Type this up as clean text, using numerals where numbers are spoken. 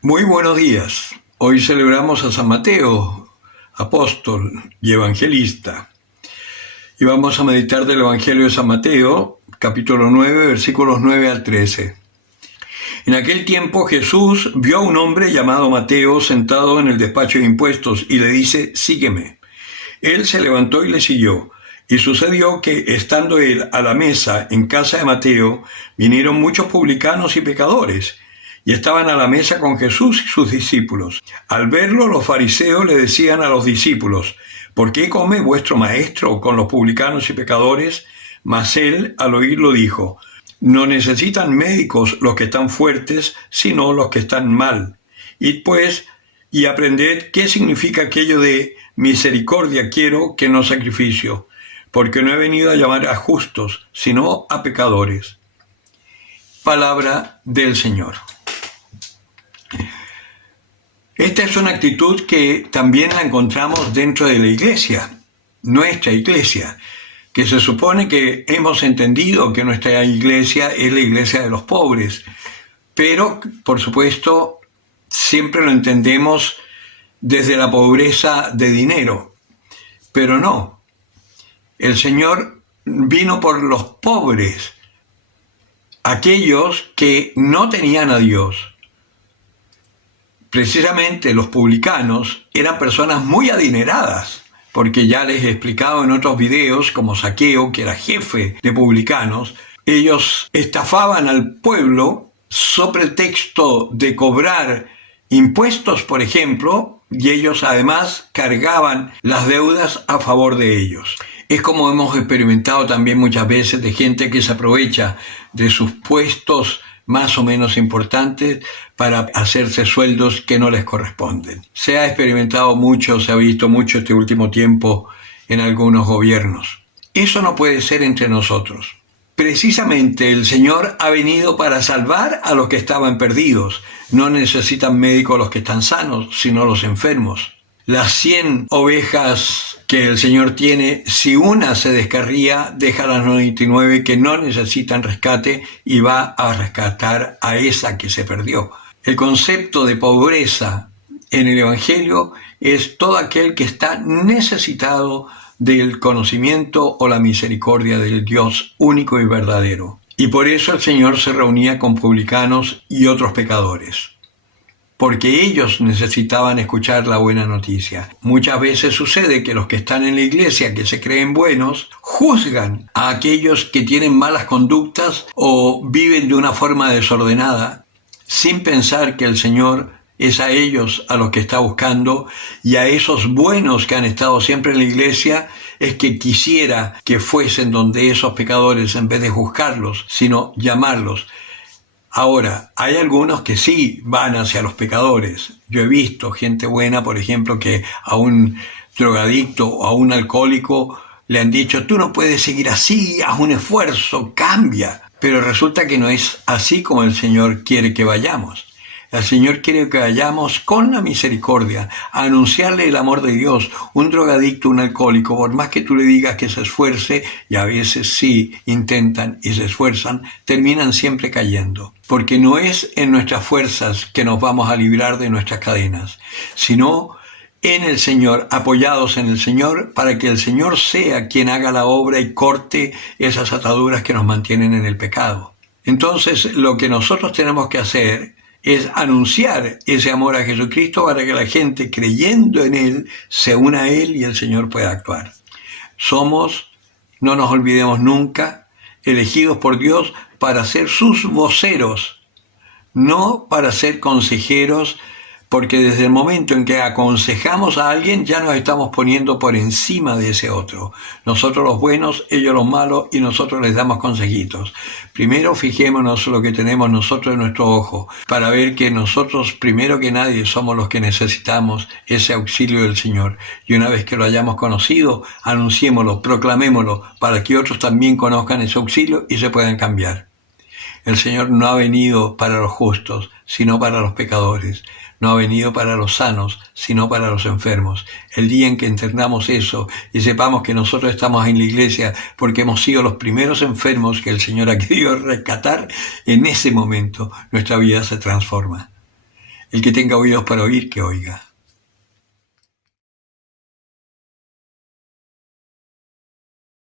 Muy buenos días. Hoy celebramos a San Mateo, apóstol y evangelista. Y vamos a meditar del Evangelio de San Mateo, capítulo 9, versículos 9 al 13. En aquel tiempo Jesús vio a un hombre llamado Mateo sentado en el despacho de impuestos y le dice: sígueme. Él se levantó y le siguió. Y sucedió que, estando él a la mesa en casa de Mateo, vinieron muchos publicanos y pecadores, y estaban a la mesa con Jesús y sus discípulos. Al verlo, los fariseos le decían a los discípulos: ¿por qué come vuestro maestro con los publicanos y pecadores? Mas él, al oírlo, dijo: no necesitan médicos los que están fuertes, sino los que están mal. Id pues, y aprended qué significa aquello de misericordia quiero, que no sacrificio, porque no he venido a llamar a justos, sino a pecadores. Palabra del Señor. Esta es una actitud que también la encontramos dentro de la iglesia, nuestra iglesia, que se supone que hemos entendido que nuestra iglesia es la iglesia de los pobres, pero, por supuesto, siempre lo entendemos desde la pobreza de dinero, pero no. El Señor vino por los pobres, aquellos que no tenían a Dios. Precisamente los publicanos eran personas muy adineradas, porque ya les he explicado en otros videos, como Zaqueo, que era jefe de publicanos. Ellos estafaban al pueblo sobre el pretexto de cobrar impuestos, por ejemplo, y ellos además cargaban las deudas a favor de ellos. Es como hemos experimentado también muchas veces de gente que se aprovecha de sus puestos más o menos importantes para hacerse sueldos que no les corresponden. Se ha experimentado mucho, se ha visto mucho este último tiempo en algunos gobiernos. Eso no puede ser entre nosotros. Precisamente el Señor ha venido para salvar a los que estaban perdidos. No necesitan médicos los que están sanos, sino los enfermos. Las 100 ovejas que el Señor tiene, si una se descarría, deja las 99 que no necesitan rescate y va a rescatar a esa que se perdió. El concepto de pobreza en el Evangelio es todo aquel que está necesitado del conocimiento o la misericordia del Dios único y verdadero. Y por eso el Señor se reunía con publicanos y otros pecadores, porque ellos necesitaban escuchar la buena noticia. Muchas veces sucede que los que están en la iglesia, que se creen buenos, juzgan a aquellos que tienen malas conductas o viven de una forma desordenada, sin pensar que el Señor es a ellos a los que está buscando, y a esos buenos que han estado siempre en la iglesia es que quisiera que fuesen donde esos pecadores, en vez de juzgarlos, sino llamarlos. Ahora, hay algunos que sí van hacia los pecadores. Yo he visto gente buena, por ejemplo, que a un drogadicto o a un alcohólico le han dicho: tú no puedes seguir así, haz un esfuerzo, cambia. Pero resulta que no es así como el Señor quiere que vayamos. El Señor quiere que vayamos con la misericordia, a anunciarle el amor de Dios. Un drogadicto, un alcohólico, por más que tú le digas que se esfuerce, y a veces sí intentan y se esfuerzan, terminan siempre cayendo. Porque no es en nuestras fuerzas que nos vamos a librar de nuestras cadenas, sino en el Señor, apoyados en el Señor, para que el Señor sea quien haga la obra y corte esas ataduras que nos mantienen en el pecado. Entonces, lo que nosotros tenemos que hacer es anunciar ese amor a Jesucristo para que la gente, creyendo en Él, se una a Él y el Señor pueda actuar. Somos, no nos olvidemos nunca, elegidos por Dios para ser sus voceros, no para ser consejeros, porque desde el momento en que aconsejamos a alguien ya nos estamos poniendo por encima de ese otro. Nosotros los buenos, ellos los malos, y nosotros les damos consejitos. Primero fijémonos lo que tenemos nosotros en nuestro ojo, para ver que nosotros, primero que nadie, somos los que necesitamos ese auxilio del Señor. Y una vez que lo hayamos conocido, anunciémoslo, proclamémoslo, para que otros también conozcan ese auxilio y se puedan cambiar. El Señor no ha venido para los justos, sino para los pecadores. No ha venido para los sanos, sino para los enfermos. El día en que entendamos eso y sepamos que nosotros estamos en la iglesia porque hemos sido los primeros enfermos que el Señor ha querido rescatar, en ese momento nuestra vida se transforma. El que tenga oídos para oír, que oiga.